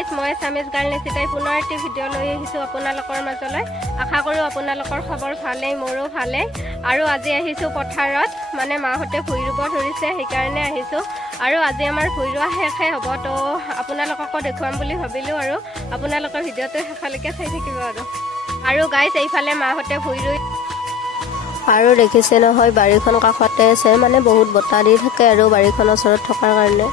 Guys মই Assamese girl নিচিতাই পুনৰ এটি ভিডিঅ' লৈ আহিছোঁ আপোনালোকৰ মাজলৈ। আশা কৰোঁ আপোনালোকৰ খবৰ ভালেই, মোৰো ভালেই। আৰু আজি আহিছোঁ পথাৰত, মানে মাহঁতে ভুই ৰুব ধৰিছে সেইকাৰণে আহিছোঁ। আৰু আজি আমাৰ ভুই ৰোৱা শেষে হ'ব, তো আপোনালোককো দেখুৱাম বুলি ভাবিলোঁ। আৰু আপোনালোকৰ ভিডিঅ'টো শেষলৈকে চাই থাকিব। আৰু গাইজ এইফালে মাহঁতে ভুই ৰুই আৰু দেখিছে নহয় বাৰীখন কাষতে আছে, মানে বহুত বতাহ দি থাকে আৰু বাৰীখন ওচৰত থকাৰ কাৰণে।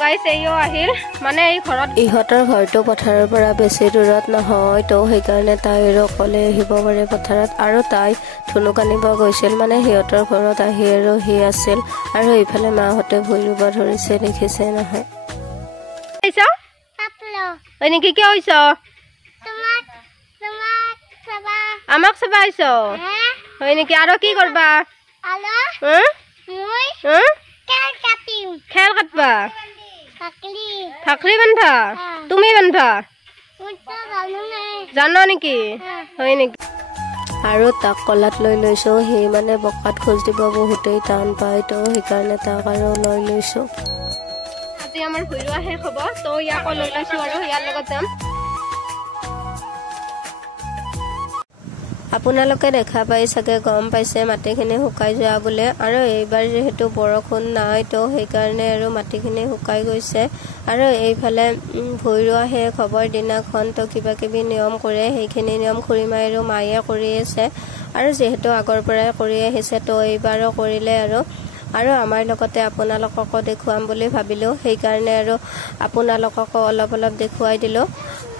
গাইজ এইও আহিল, মানে এই ঘৰত ইহঁতৰ ঘৰটো পথাৰৰ পৰা বেছি দূৰত নহয়, তো সেইকাৰণে তাই আৰু অকলে আহিব পাৰে পথাৰত। আৰু তাই ধুনুক আনিব গৈছিল, মানে সিহঁতৰ ঘৰত আহি আৰু সি আছিল। আৰু এইফালে মাহঁতে ভুই ৰুব ধৰিছে, দেখিছে নহয়। নেকি কিয় হৈছ? আমাক চাবা আহিছ হয় নেকি? আৰু কি কৰবা? খেল কাটবা? ফাকৰি বান্ধা? তুমি বান্ধা জানো নেকি? হয় নেকি? আৰু তাক কলাত লৈ লৈছো, সি মানে বকাত খোজ দিব বহুতেই টান পায়, তো সেইকাৰণে তাক আৰু লৈ লৈছো। আজি আমাৰ ভুই ৰোৱা শেষ হ'ব, তো ইয়াকো লৈ লৈছো আৰু ইয়াৰ লগত যাম। আপোনালোকে দেখা পাই চাগে, গম পাইছে মাটিখিনি শুকাই যোৱা বোলে। আৰু এইবাৰ যিহেতু বৰষুণ নাই, তো সেইকাৰণে আৰু মাটিখিনি শুকাই গৈছে। আৰু এইফালে ভুই ৰোৱা শেষ হ'বৰ দিনাখন তো কিবা কিবি নিয়ম কৰে, সেইখিনি নিয়ম খুৰীমাই আৰু মায়ে কৰি আছে। আৰু যিহেতু আগৰ পৰাই কৰি আহিছে, তো এইবাৰো কৰিলে। আৰু আমাৰ লগতে আপোনালোককো দেখুৱাম বুলি ভাবিলোঁ, সেইকাৰণে আৰু আপোনালোককো অলপ অলপ দেখুৱাই দিলোঁ।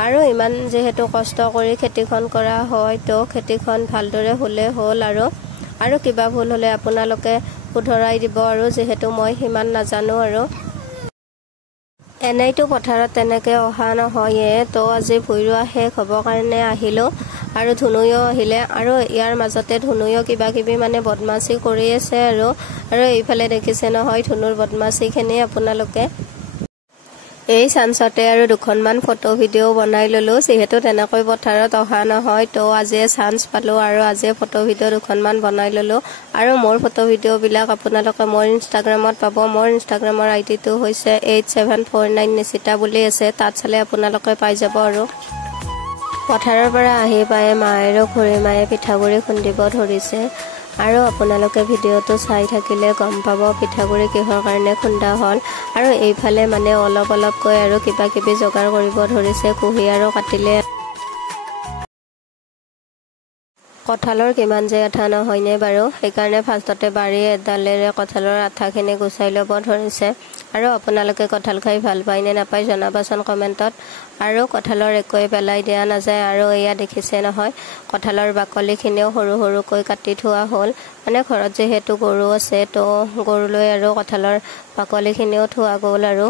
আৰু ইমান যিহেতু কষ্ট কৰি খেতিখন কৰা হয়, তো খেতিখন ভালদৰে হ'লে হ'ল। আৰু কিবা ভুল হ'লে আপোনালোকে শুধৰাই দিব, আৰু যিহেতু মই সিমান নাজানো। আৰু এনেইতো পথাৰত তেনেকৈ অহা নহয়ে, তো আজি ভুই ৰোৱা শেষ হ'বৰ কাৰণে আহিলোঁ। আৰু ধুনুও আহিলে, আৰু ইয়াৰ মাজতে ধুনুও কিবা কিবি মানে বদমাচি কৰি আছে। আৰু এইফালে দেখিছে নহয় ধুনুৰ বদমাচিখিনি আপোনালোকে। এই চান্সতে আৰু দুখনমান ফটো ভিডিঅ' বনাই ল'লোঁ, যিহেতু তেনেকৈ পথাৰত অহা নহয়, তো আজিয়ে চান্স পালোঁ আৰু আজিয়ে ফটো ভিডিঅ' দুখনমান বনাই ল'লোঁ। আৰু মোৰ ফটো ভিডিঅ'বিলাক আপোনালোকে মোৰ ইনষ্টাগ্ৰামত পাব। মোৰ ইনষ্টাগ্ৰামৰ আইডিটো হৈছে 8749 নিচিতা বুলি আছে, তাত চালে আপোনালোকে পাই যাব। আৰু পথাৰৰ পৰা আহি পাই মা আৰু খুৰীমায়ে পিঠাগুড়ি খুন্দিব ধৰিছে। আৰু আপোনালোকে ভিডিঅ'টো চাই থাকিলে গম পাব পিঠাগুড়ি কিহৰ কাৰণে খুন্দা হ'ল। আৰু এইফালে মানে অলপ অলপকৈ আৰু কিবা কিবি যোগাৰ কৰিব ধৰিছে, কুঁহিয়াৰো কাটিলে। কঁঠালৰ কিমান যে আঠা নহয়নে বাৰু, সেইকাৰণে ফাৰ্ষ্টতে বাৰী এডালেৰে কঁঠালৰ আঠাখিনি গুচাই ল'ব ধৰিছে। আৰু আপোনালোকে কঁঠাল খাই ভাল পায় নে নাপায় জনাবচোন কমেণ্টত। আৰু কঁঠালৰ একোৱে পেলাই দিয়া নাযায়। আৰু এয়া দেখিছে নহয়, কঁঠালৰ বাকলিখিনিও সৰু সৰুকৈ কাটি থোৱা হ'ল, মানে ঘৰত যিহেতু গৰু আছে, তো গৰুলৈ আৰু কঁঠালৰ বাকলিখিনিও থোৱা গ'ল। আৰু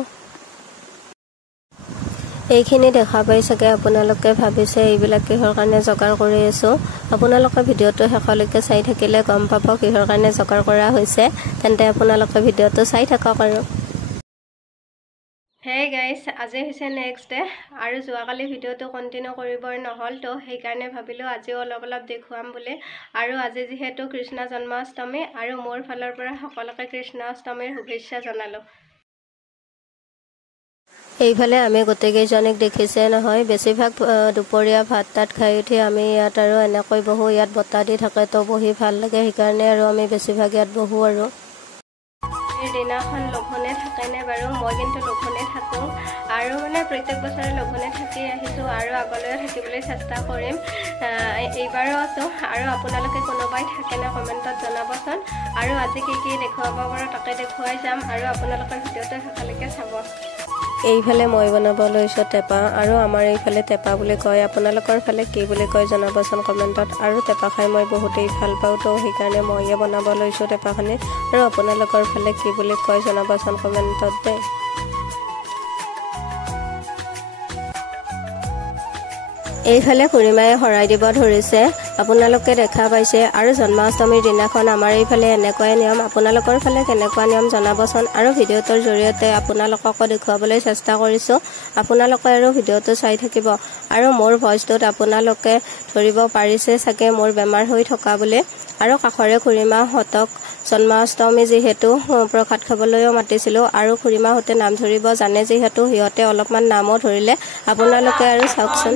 এইখিনি দেখা পাই চাগে আপোনালোকে ভাবিছে এইবিলাক কিহৰ কাৰণে যোগাৰ কৰি আছোঁ। আপোনালোকে ভিডিঅ'টো শেষলৈকে চাই থাকিলে গম পাব কিহৰ কাৰণে যোগাৰ কৰা হৈছে। তেন্তে আপোনালোকে ভিডিঅ'টো চাই থাকক। আৰু হে গাইজ, আজি হৈছে নেক্সট ডে, আৰু যোৱাকালি ভিডিঅ'টো কণ্টিনিউ কৰিবৰ নহ'ল, তো সেইকাৰণে ভাবিলোঁ আজিও অলপ অলপ দেখুৱাম বুলি। আৰু আজি যিহেতু কৃষ্ণ জন্মাষ্টমী, আৰু মোৰ ফালৰ পৰা সকলোকে কৃষ্ণাষ্টমীৰ শুভেচ্ছা জনালোঁ। এইফালে আমি গোটেইকেইজনীক দেখিছে নহয়, বেছিভাগ দুপৰীয়া ভাত তাত খাই উঠি আমি ইয়াত আৰু এনেকৈ বহোঁ। ইয়াত বতাহ দি থাকে, তো বহি ভাল লাগে, সেইকাৰণে আৰু আমি বেছিভাগ ইয়াত বহোঁ। আৰু দিনাখন লঘোণে থাকেনে বাৰু? মই কিন্তু লঘোণে থাকোঁ, আৰু মানে প্ৰত্যেক বছৰে লঘোণে থাকি আহিছোঁ, আৰু আগলৈও থাকিবলৈ চেষ্টা কৰিম। এইবাৰো আছোঁ। আৰু আপোনালোকে কোনোবাই থাকেনে কমেণ্টত জনাবচোন। আৰু আজি কি কি দেখুৱাব পাৰোঁ তাকে দেখুৱাই যাম, আৰু আপোনালোকৰ ভিডিঅ'টো শেষলৈকে চাব। এইফালে মই বনাব লৈছোঁ টেপা, আৰু আমাৰ এইফালে টেপা বুলি কয়, আপোনালোকৰ ফালে কি বুলি কয় জনাবচোন কমেণ্টত। আৰু টেপা খাই মই বহুতেই ভাল পাওঁ, তো সেইকাৰণে ময়ে বনাব লৈছোঁ টেপাখিনি। আৰু আপোনালোকৰ ফালে কি বুলি কয় জনাবচোন কমেণ্টত দেই। এইফালে খুৰীমায়ে শৰাই দিব ধৰিছে, আপোনালোকে দেখা পাইছে। আৰু জন্মাষ্টমীৰ দিনাখন আমাৰ এইফালে এনেকুৱাই নিয়ম, আপোনালোকৰ ফালে কেনেকুৱা নিয়ম জনাবচোন। আৰু ভিডিঅ'টোৰ জৰিয়তে আপোনালোককো দেখুৱাবলৈ চেষ্টা কৰিছোঁ, আপোনালোকে আৰু ভিডিঅ'টো চাই থাকিব। আৰু মোৰ ভইচটোত আপোনালোকে ধৰিব পাৰিছে চাগে মোৰ বেমাৰ হৈ থকা বুলি। আৰু কাষৰে খুৰীমাহঁতক জন্মাষ্টমী যিহেতু প্ৰসাদ খাবলৈও মাতিছিলোঁ আৰু খুৰীমাহঁতে নাম ধৰিব জানে যিহেতু সিহঁতে অলপমান নামো ধৰিলে আপোনালোকে আৰু চাওকচোন।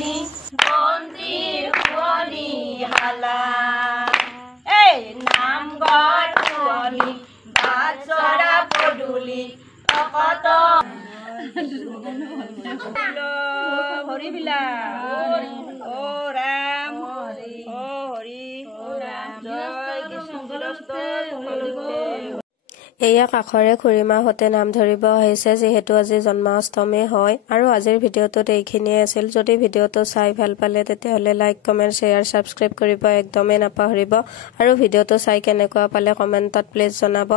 এয়া কাষৰে খুৰীমাহঁতে নাম ধৰিব আহিছে যিহেতু আজি জন্মাষ্টমী হয়। আৰু আজিৰ ভিডিঅ'টোত এইখিনিয়ে আছিল। যদি ভিডিঅ'টো চাই ভাল পালে তেতিয়াহ'লে লাইক কমেণ্ট শ্বেয়াৰ ছাবস্ক্ৰাইব কৰিব একদমেই নাপাহৰিব। আৰু ভিডিঅ'টো চাই কেনেকুৱা পালে কমেণ্টত প্লিজ জনাব।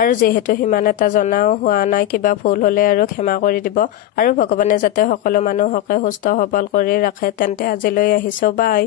আৰু যিহেতু সিমান এটা জনাও হোৱা নাই, কিবা ভুল হ'লে আৰু ক্ষমা কৰি দিব। আৰু ভগৱানে যাতে সকলো মানুহকে সুস্থ সবল কৰি ৰাখে। তেন্তে আজিলৈ আহিছোঁ, বাই।